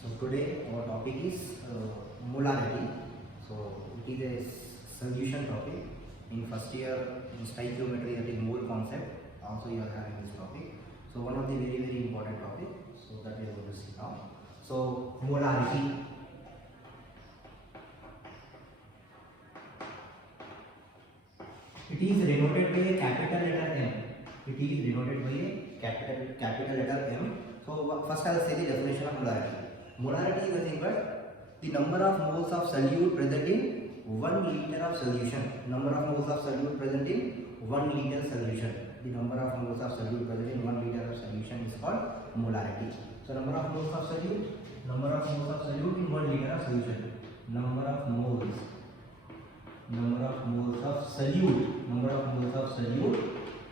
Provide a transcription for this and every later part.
So today our topic is molarity. So it is a solution topic. In first year in stoichiometry, that is mole concept. Also you are having this topic. So one of the very important topic. So that we are going to see now. So molarity. It is denoted by a capital letter M. It is denoted by a capital letter M. So first I will say the definition of molarity. Molarity is nothing but the number of moles of solute present in 1 liter of solution. Number of moles of solute present in 1 liter solution. The number of moles of solute present in 1 liter of solution is called molarity. So number of moles of solute in 1 liter of solution. Number of moles of solute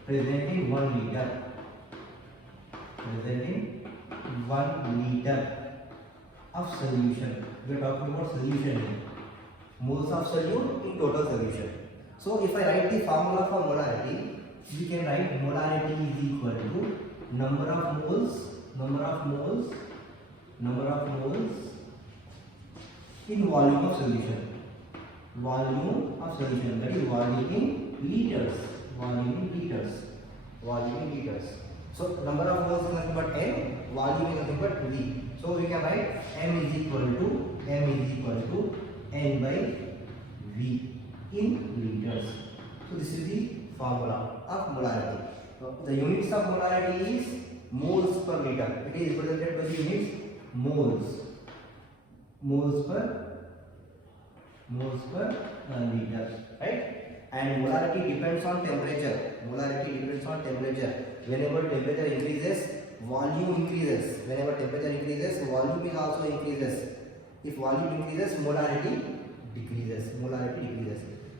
present in 1 liter. Present in 1 liter of solution. We are talking about solution here. Moles of solute in total solution. So if I write the formula for molarity, we can write molarity is equal to number of moles in volume of solution. Volume of solution, that is volume in liters. So number of moles is nothing but M, volume is nothing but V. So we can write M is equal to N by V in liters. So this is the formula of molarity. The units of molarity is moles per liter. It is represented by the units moles per liter, right? And molarity depends on temperature. Whenever temperature increases, volume increases. Whenever temperature increases, volume is also increases. If volume increases, molarity decreases.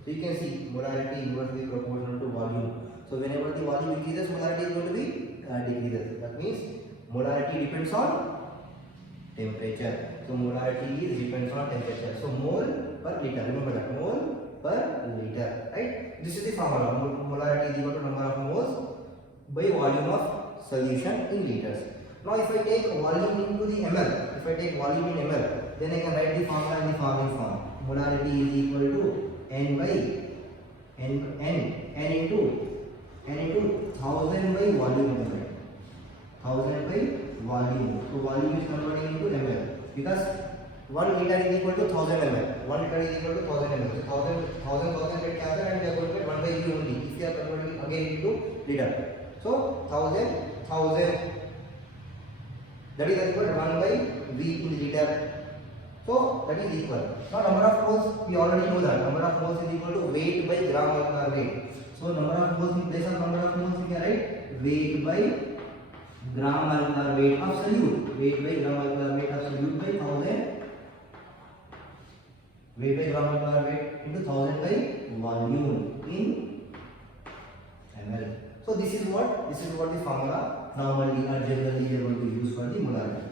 So you can see molarity inversely proportional to volume. So whenever the volume increases, molarity is going to be decreases. That means molarity depends on temperature. So molarity depends on temperature. So mole per liter. Remember that, mole per liter, right? This is the formula. Molarity is equal to number of moles by volume of solution in liters. Now if I take volume into the ml, then I can write the formula in the following form. Molarity is equal to N into 1000 by volume. 1000 by volume. So volume is converting into ml because 1 liter is equal to 1000 ml. 1 liter is equal to 1000 ml. So 1000 get cancelled and we are going to get 1 by V only. If we are converting again into liter. So 1000 that is equal to 1 by V in liter. So that is equal. Now number of moles, we already know that number of moles is equal to weight by gram molecular weight. So number of moles, in place of number of moles we can write weight by gram molecular weight of solute. Weight by gram molecular weight of solute by 1000. Weight by gram molecular weight into 1000 by volume in ml. So this is what the formula normally or generally we are going to use for the molarity.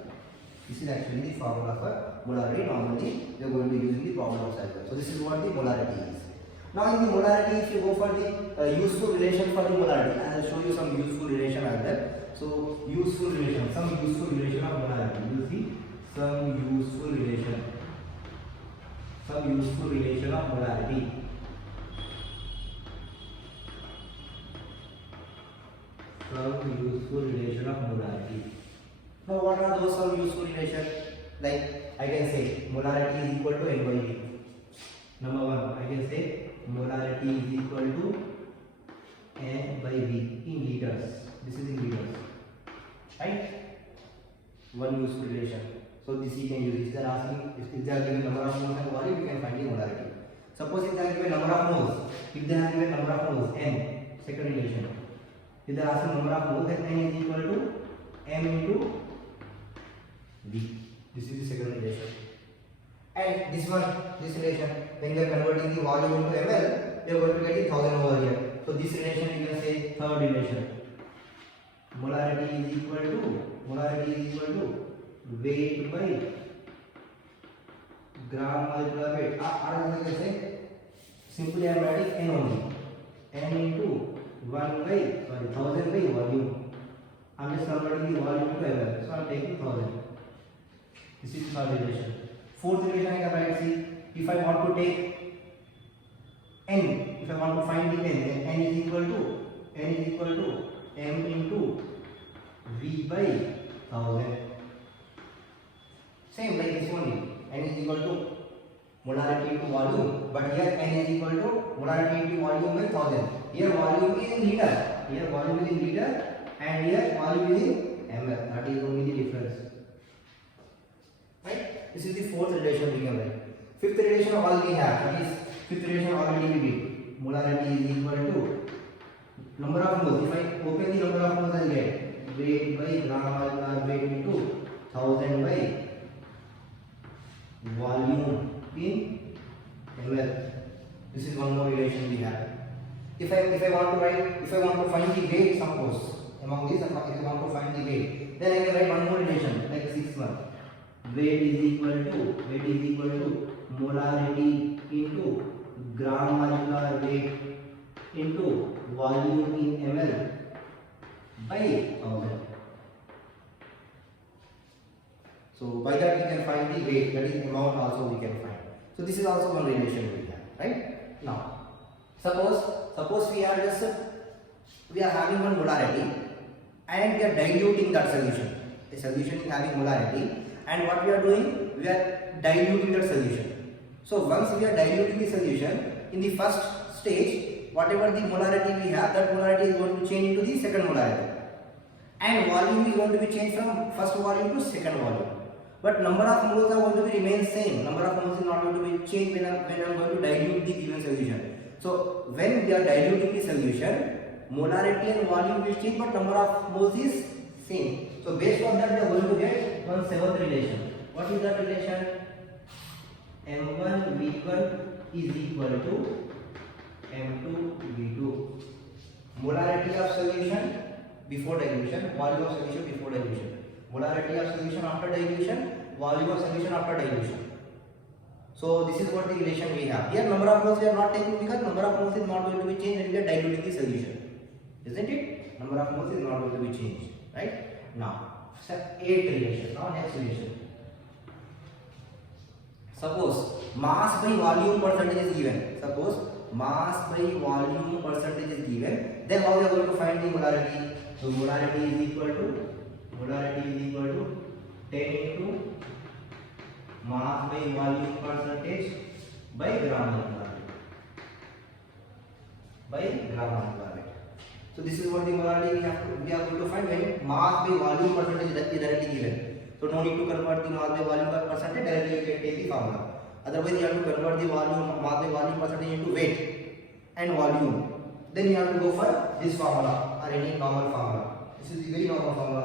This is actually the formula for molarity. Normally we are going to use in the problem of cycle. So this is what the molarity is. Now in the molarity, if you go for the useful relation for the molarity, I will show you some useful relation as well. So some useful relation of molarity. You see some useful relation of molarity. Now what are those some useful relations? Like I can say molarity is equal to N by V. Number one, I can say molarity is equal to N by V in liters. This is in liters, right? One useful relation. So this you can use. If they are asking, if they are given number of moles and volume, you can find the molarity. Suppose if they are given number of moles, N, second relation. If they are asking number of moles, then N is equal to M into V. This is the second relation. And this relation, when we are converting the volume into ml, we are going to get the 1000 over here. So this relation you can say third relation. Molarity is equal to weight by gram molecular weight. Or you can say simply I am writing N only. N into 1000 by volume. I am just converting the volume to ml. So I am taking 1000. This is third relation. Fourth relation I can write, see, if I want to take n, if I want to find the n, then n is equal to m into v by 1000. Same like this only. N is equal to molarity into volume, but here n is equal to molarity into volume by 1000. Here volume is in liter. Here volume is in liter, and here volume is in ml. That is only the difference. Right? This is the fourth relation we can write. Fifth relation all we have. That is fifth relation already we did. Molarity is equal to number of moles. If I open the number of moles, I get weight by gram molecular weight into 1000 by volume in ml. This is one more relation we have. If I want to find the weight, suppose among these, if I want to find the weight, then I can write one more relation like 6 1. Weight is equal to molarity into gram molecular weight into volume in ml by 1000. So by that we can find the weight, that is amount also we can find. So this is also one relation we have, right? Now, suppose we are having one molarity and we are diluting that solution. The solution is having molarity, and what we are doing, we are diluting that solution. So once we are diluting the solution, in the first stage, whatever the molarity we have, that molarity is going to change into the second molarity, and volume is going to be changed from first volume to second volume. But number of moles are going to be remain same. Number of moles is not going to be changed when I am going to dilute the given solution. So when we are diluting the solution, molarity and volume will change, but number of moles is same. So based on that, we are going to get one seventh relation. What is that relation? M1 V1 is equal to M2 V2. Molarity of solution before dilution, volume of solution before dilution. Molarity of solution after dilution, volume of solution after dilution. So this is what the relation we have. Here number of moles we are not taking because number of moles is not going to be changed when we are diluting the solution. Isn't it? Number of moles is not going to be changed. Right? Now, eighth relation. Now next relation. Suppose mass by volume percentage is given. Suppose mass by volume percentage is given. Then how we are going to find the molarity? So molarity is equal to 10 into mass by volume percentage by gram molecular weight. So this is what the molarity we are going to find when mass by volume percentage is directly given. So no need to convert the mass by volume percentage, directly you can take the formula. Otherwise you have to convert the mass by volume percentage into weight and volume. Then you have to go for this formula or any normal formula. This is the very normal formula.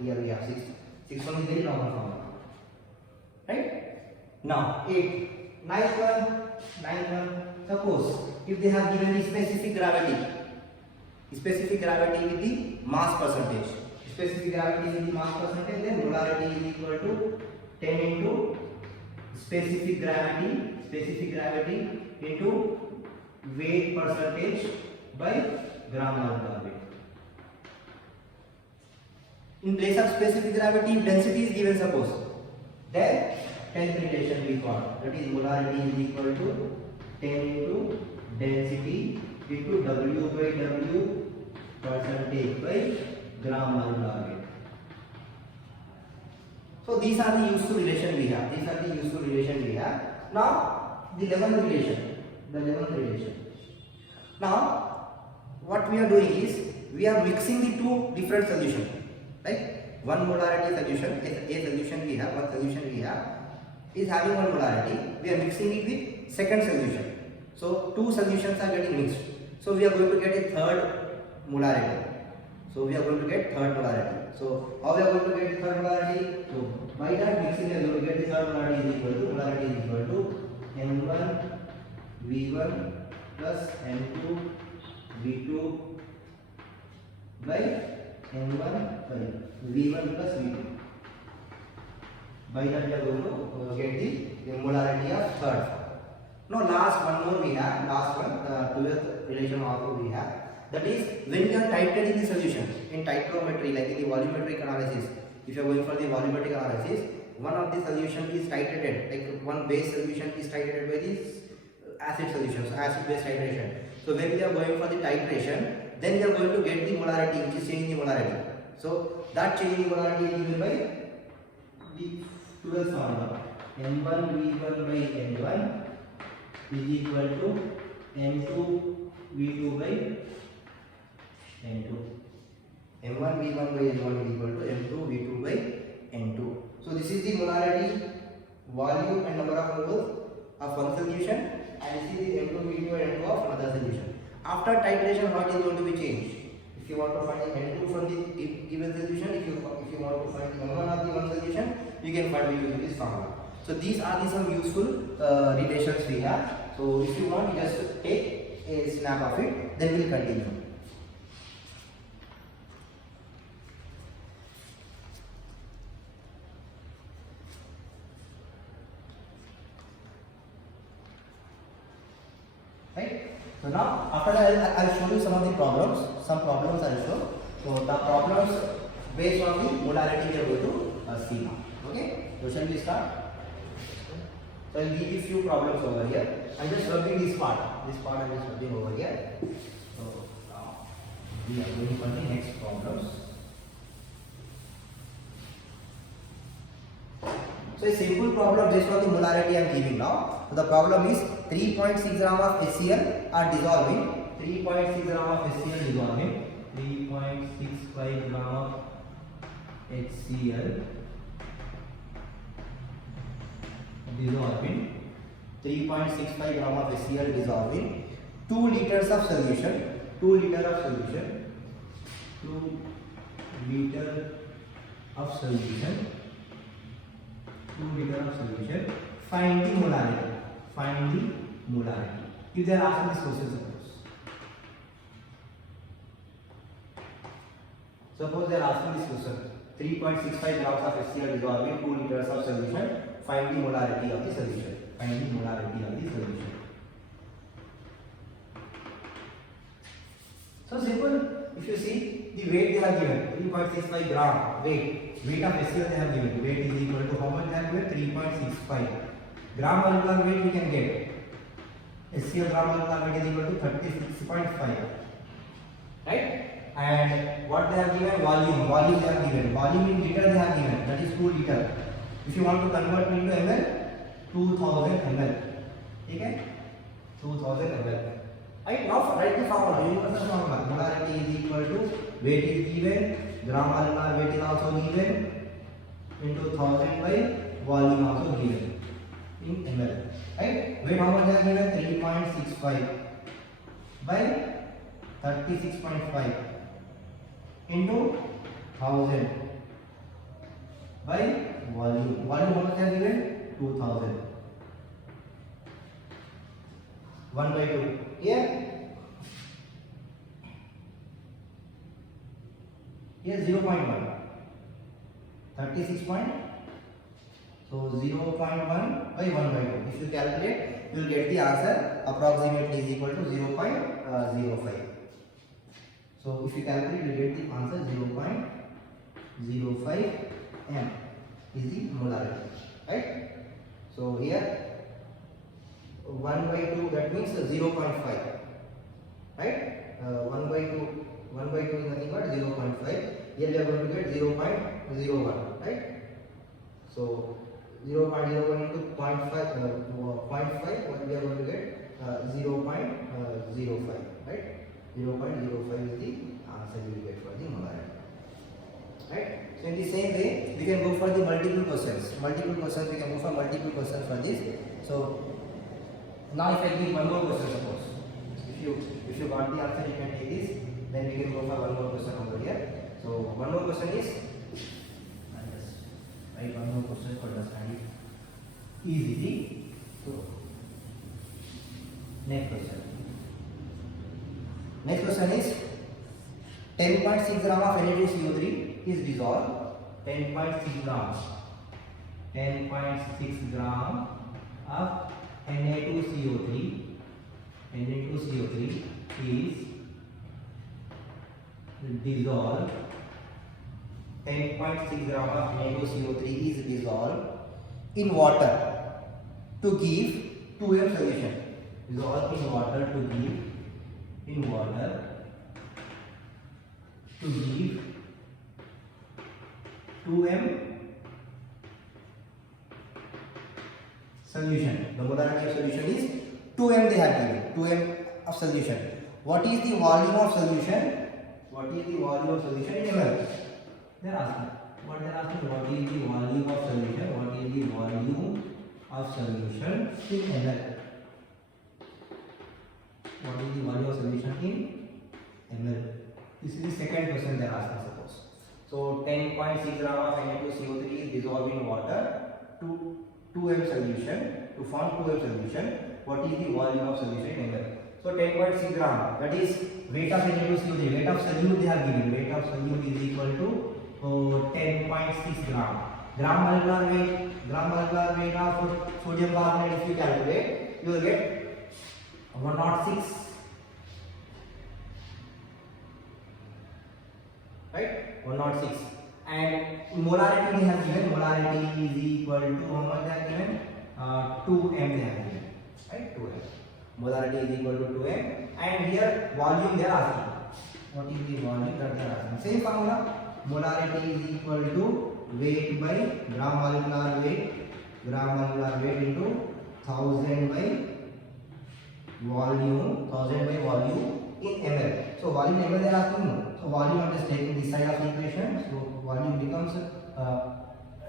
Here we have 6 1 is very normal formula. Right? Now 8. Ninth one. Suppose if they have given the specific gravity with the mass percentage. Specific gravity with the mass percentage, then molarity is equal to 10 into specific gravity into weight percentage by gram molecular weight. In place of specific gravity, density is given, suppose. Then 10th relation we got, that is molarity is equal to 10 into density into W by W percentage by gram molecular weight. So these are the useful relation we have. Now the 11th relation. Now what we are doing is we are mixing the two different solutions. Like one molarity solution, a solution we have, is having one molarity. We are mixing it with second solution. So two solutions are getting mixed. So we are going to get a third molarity. So So how we are going to get the third molarity? So by that mixing we are going to get the third molarity is equal to M1 V1 plus M2 V2 by V1 plus V2. By that we are going to get the molarity of third. Now one more we have, the 12th relation also we have. That is when we are titrating the solution in titrometry, like in the volumetric analysis. If you are going for the volumetric analysis, one of the solution is titrated, like one base solution is titrated by this acid solution, so acid base titration. So when we are going for the titration, then we are going to get the molarity, which is change in the molarity. So that change in molarity is given by the Touval's formula. M1 V1 by N1 is equal to M2 V2 by N2. M1 V1 by N1 is equal to M2 V2 by N2. So this is the molarity, volume and number of moles of one solution, and this is the M2 V2 by N2 of another solution. After titration, what is going to be changed? If you want to find the N2 from the given solution, if you want to find the M1 of the one solution, you can find by using this formula. So these are the some useful relations we have. So if you want, you just take a snap of it, then we'll continue. Right? So now after that I'll show you some of the problems. Some problems I'll show. So the problems based on the molarity we are going to see now. Okay? So shall we start? So I'll give you few problems over here. I'm just rubbing this part. This part I'm just rubbing over here. So now we are going for the next problems. So a simple problem based on the molarity I am giving now. So the problem is 3.6 gram of HCl are dissolving. 3.6 gram of HCl dissolving. 3.65 gram of HCl dissolving. 3.65 gram of HCl dissolving. 2 liters of solution. 2 liter of solution. 2 liter of solution. 2 liter of solution. Find the molarity. Find the molarity. If they are asking this question, suppose they are asking this question. 3.65 grams of HCl dissolving 2 liters of solution. Find the molarity of the solution. Find the molarity of the solution. So simple. If you see the weight they have given, 3.65 gram weight of HCl they have given. Weight is equal to how much they have given? 3.65. Gram molecular weight we can get. HCl gram molecular weight is equal to 36.5. Right? And what they have given? Volume they have given. Volume in liter they have given. That is 2 liter. If you want to convert into ml, 2000 ml. Okay? 2000 ml. Right? Now write the formula. Universal formula. Molarity is equal to weight is given. Gram molecular weight is also given. Into 1000 by volume also given. In ml. Right? Weight how much they have given? 3.65 by 36.5 into 1000 by volume. Volume how much they have given? 2000. 1 by 2. Here 0.1. 36 point. So 0.1 by 1 by 2. If you calculate, you will get the answer approximately is equal to 0.05. So if you calculate, you will get the answer 0.05 m is the molarity. Right? So here 1 by 2, that means 0.5. Right? 1 by 2 is nothing but 0.5. Here we are going to get 0.01. Right? So 0.01 into 0.5, what we are going to get? 0.05. Right? 0.05 is the answer you will get for the molarity. Right? So in the same way, we can go for the multiple questions. We can go for multiple questions for this. So now if I give one more question, suppose if you got the answer, you can take this. Then we can go for one more question over here. So one more question is, write one more question for understanding easily. So next question. Next question is 10.6 gram of Na2CO3 is dissolved. 10.6 grams. 10.6 gram of Na2CO3. Na2CO3 is dissolved 10.6 gram of Na2CO3 is dissolved in water to give 2m solution. Dissolved in water to give 2m solution. The molarity of solution is 2m. They have given 2m of solution. What is the volume of solution? What is the volume of solution in ml? They are asking. What they are asking? What is the volume of solution? What is the volume of solution in ml? What is the volume of solution in ml? This is the second question they are asking. Suppose. So 10.6 gram of Na2CO3 is dissolved in water to 2m solution. To form 2m solution, what is the volume of solution in ml? So 10.6 gram, that is weight of Na2CO3. Weight of solute they have given. Weight of solute is equal to 10.6 gram. Gram molecular weight of sodium carbonate, if you calculate, you will get 106. Right? 106. And molarity they have given. Molarity is equal to how much they have given? 2m they have given. Right? 2m. Molarity is equal to 2m. And here volume they are asking. What is the volume that they are asking? Same formula. Molarity is equal to weight by gram molecular weight into 1000 by volume in ml. So volume in ml they are asking. So volume I'm just taking this side of the equation. So volume becomes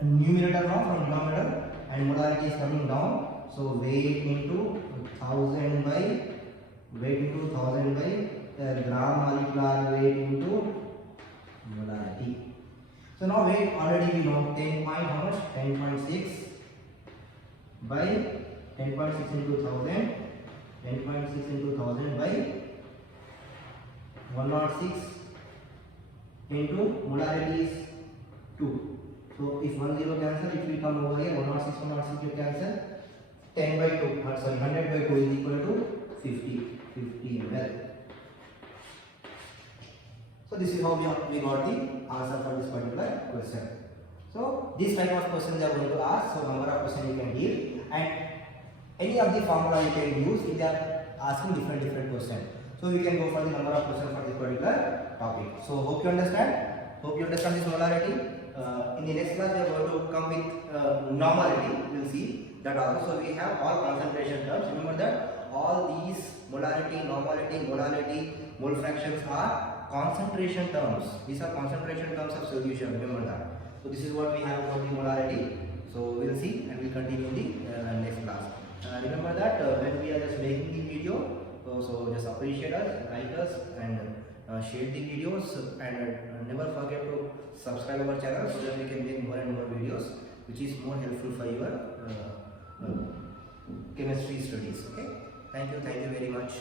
numerator now from denominator, and molarity is coming down. So weight into 1000 by gram molecular weight into molarity. So now weight already we know 10 point how much? 10.6 by 10.6 into 1000. 10.6 into 1000 by 106 into molarity is 2. So if 1 0 cancel, it will come over here. 106 you cancel. 10 by 2, sorry, 100 by 2 is equal to 50 ml. So this is how we got the answer for this particular question. So this type of questions they are going to ask. So number of questions you can give, and any of the formula you can use if they are asking different questions. So we can go for the number of questions for this particular topic. So hope you understand. Hope you understand this molarity. In the next class we are going to come with normality. You will see that also. So we have all concentration terms. Remember that all these molarity, normality, molality, mole fractions are concentration terms. These are concentration terms of solution. Remember that. So this is what we have about the molarity. So we will see and we will continue in the next class. Remember that when we are just making the video, so just appreciate us, like us, and share the videos, and never forget to subscribe our channel so that we can make more and more videos which is more helpful for your chemistry studies. Okay, thank you very much.